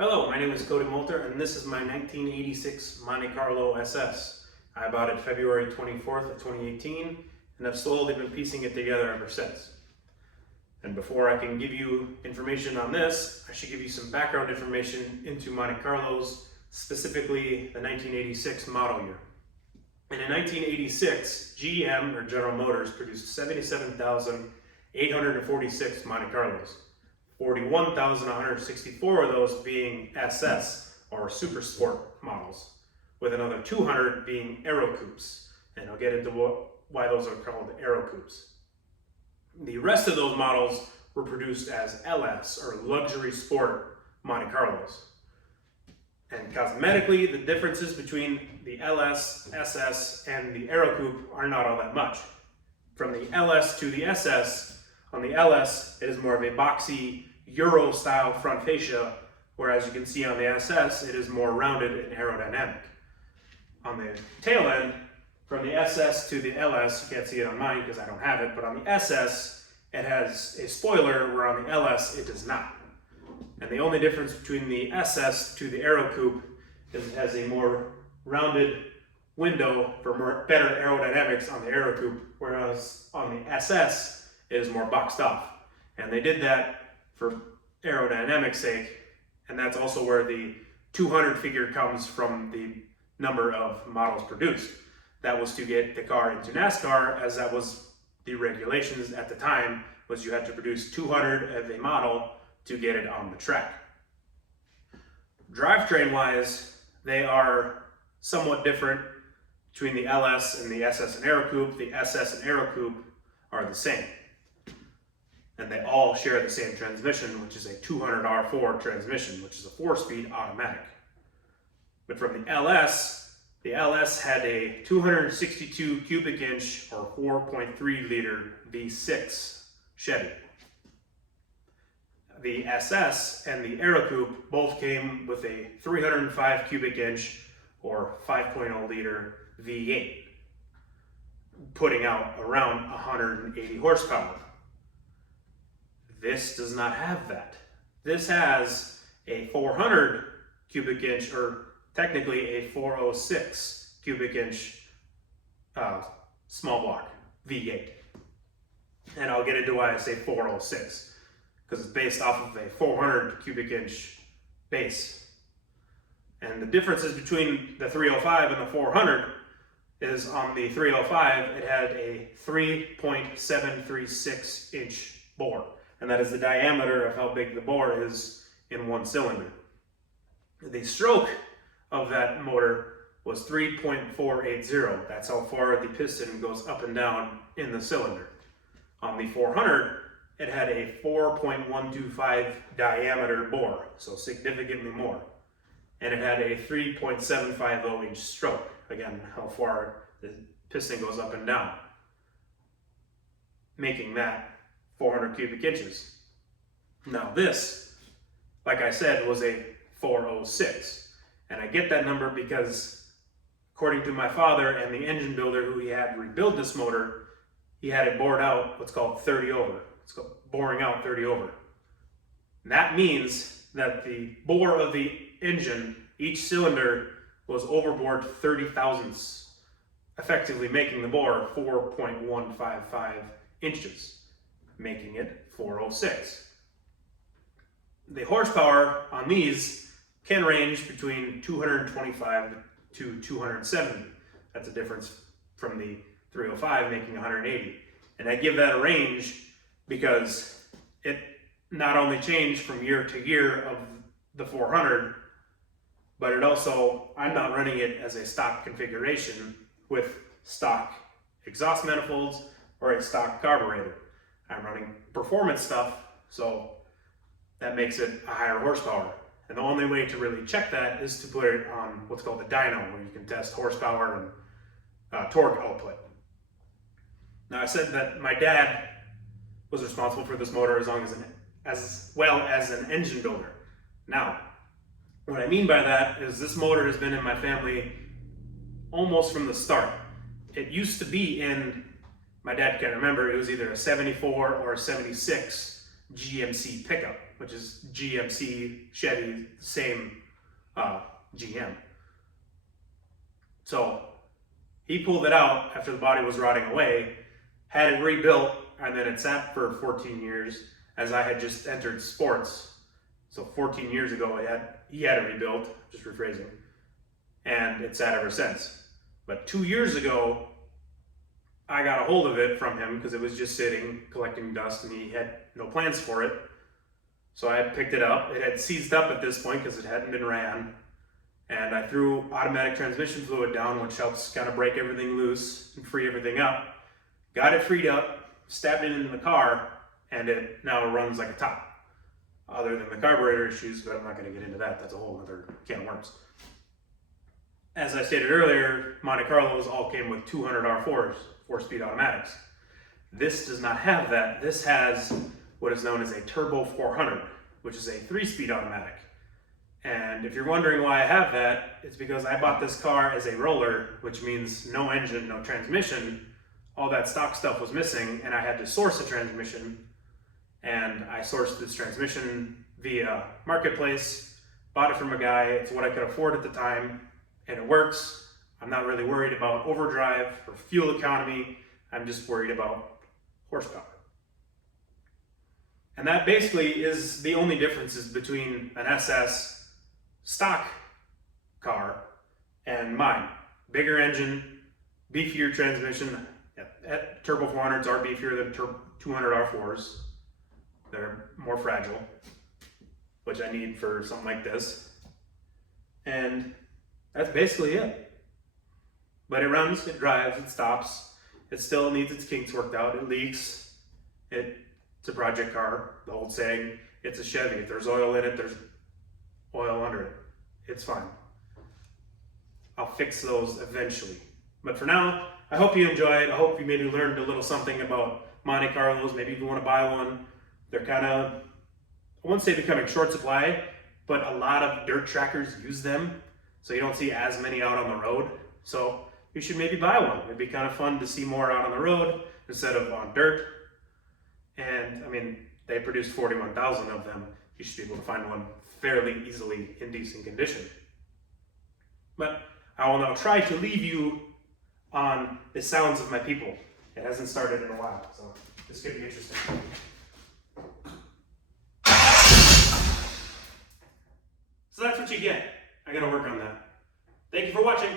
Hello, my name is Monte, and this is my 1986 Monte Carlo SS. I bought it February 24th of 2018, and I've slowly been piecing it together ever since. And before I can give you information on this, I should give you some background information into Monte Carlos, specifically the 1986 model year. And in 1986, GM, or General Motors, produced 77,846 Monte Carlos. 41,164 of those being SS, or Super Sport models, with another 200 being Aero Coupes. And I'll get into why those are called Aero Coupes. The rest of those models were produced as LS, or Luxury Sport Monte Carlos. And cosmetically, the differences between the LS, SS, and the Aero Coupe are not all that much. From the LS to the SS, on the LS, it is more of a boxy Euro-style front fascia, whereas you can see on the SS, it is more rounded and aerodynamic. On the tail end, from the SS to the LS, you can't see it on mine because I don't have it, but on the SS, it has a spoiler, where on the LS, it does not. And the only difference between the SS to the Aero Coupe is it has a more rounded window for better aerodynamics on the Aero Coupe, whereas on the SS, it is more boxed off. And they did that for aerodynamics sake, and that's also where the 200 figure comes from, the number of models produced. That was to get the car into NASCAR, as that was the regulations at the time, was you had to produce 200 of a model to get it on the track. Drivetrain wise, they are somewhat different between the LS and the SS and Aero Coupe. The SS and Aero Coupe are the same, and they all share the same transmission, which is a 200R4 transmission, which is a 4-speed automatic. But from the LS had a 262 cubic inch or 4.3 liter V6 Chevy. The SS and the Aero Coupe both came with a 305 cubic inch or 5.0 liter V8, putting out around 180 horsepower. This does not have that. This has a 400 cubic inch, or technically a 406 cubic inch small block V8. And I'll get into why I say 406, because it's based off of a 400 cubic inch base. And the differences between the 305 and the 400 is, on the 305, it had a 3.736 inch bore. And that is the diameter of how big the bore is in one cylinder. The stroke of that motor was 3.480. That's how far the piston goes up and down in the cylinder. On the 400, it had a 4.125 diameter bore, so significantly more. And it had a 3.750 inch stroke, again, how far the piston goes up and down, making that 400 cubic inches. Now this, like I said, was a 406. And I get that number because, according to my father and the engine builder who he had rebuild this motor, he had it bored out what's called 30 over. It's called boring out 30 over. And that means that the bore of the engine, each cylinder, was overbored 30 thousandths, effectively making the bore 4.155 inches. Making it 406. The horsepower on these can range between 225 to 270. That's a difference from the 305 making 180. And I give that a range because it not only changed from year to year of the 400, but it also, I'm not running it as a stock configuration with stock exhaust manifolds or a stock carburetor. I'm running performance stuff, so that makes it a higher horsepower. And the only way to really check that is to put it on what's called a dyno, where you can test horsepower and torque output. Now, I said that my dad was responsible for this motor as well as an engine builder. Now, what I mean by that is this motor has been in my family almost from the start. It used to be in, my dad can't remember, it was either a 74 or a 76 GMC pickup. which is GMC, Chevy, same GM. So he pulled it out after the body was rotting away, had it rebuilt, and then it sat for 14 years as I had just entered sports. So 14 years ago, he had it rebuilt, just rephrasing, and it sat ever since. But 2 years ago, I got a hold of it from him because it was just sitting, collecting dust, and he had no plans for it. So I picked it up. It had seized up at this point because it hadn't been ran. And I threw automatic transmission fluid down, which helps kind of break everything loose and free everything up. Got it freed up, stabbed it into the car, and it now runs like a top. Other than the carburetor issues, but I'm not going to get into that. That's a whole other can of worms. As I stated earlier, Monte Carlos all came with 200 R4s, 4-speed automatics. This does not have that. This has what is known as a Turbo 400, which is a 3-speed automatic. And if you're wondering why I have that, it's because I bought this car as a roller, which means no engine, no transmission. All that stock stuff was missing, and I had to source a transmission. And I sourced this transmission via Marketplace, bought it from a guy. It's what I could afford at the time, and it works. I'm not really worried about overdrive or fuel economy. I'm just worried about horsepower. And that basically is the only differences between an SS stock car and mine. Bigger engine, beefier transmission. Turbo 400s are beefier than 200 R4s. They're more fragile, which I need for something like this. And that's basically it. But it runs, it drives, it stops. It still needs its kinks worked out. It leaks. It's a project car. The old saying, it's a Chevy. If there's oil in it, there's oil under it. It's fine. I'll fix those eventually. But for now, I hope you enjoyed. I hope you maybe learned a little something about Monte Carlos. Maybe if you want to buy one. They're kind of, I wouldn't say becoming short supply, but a lot of dirt trackers use them. So you don't see as many out on the road. So you should maybe buy one. It'd be kind of fun to see more out on the road instead of on dirt. And I mean, they produce 41,000 of them. You should be able to find one fairly easily in decent condition. But I will now try to leave you on the sounds of my people. It hasn't started in a while, so this could be interesting. So that's what you get. I gotta work on that. Thank you for watching.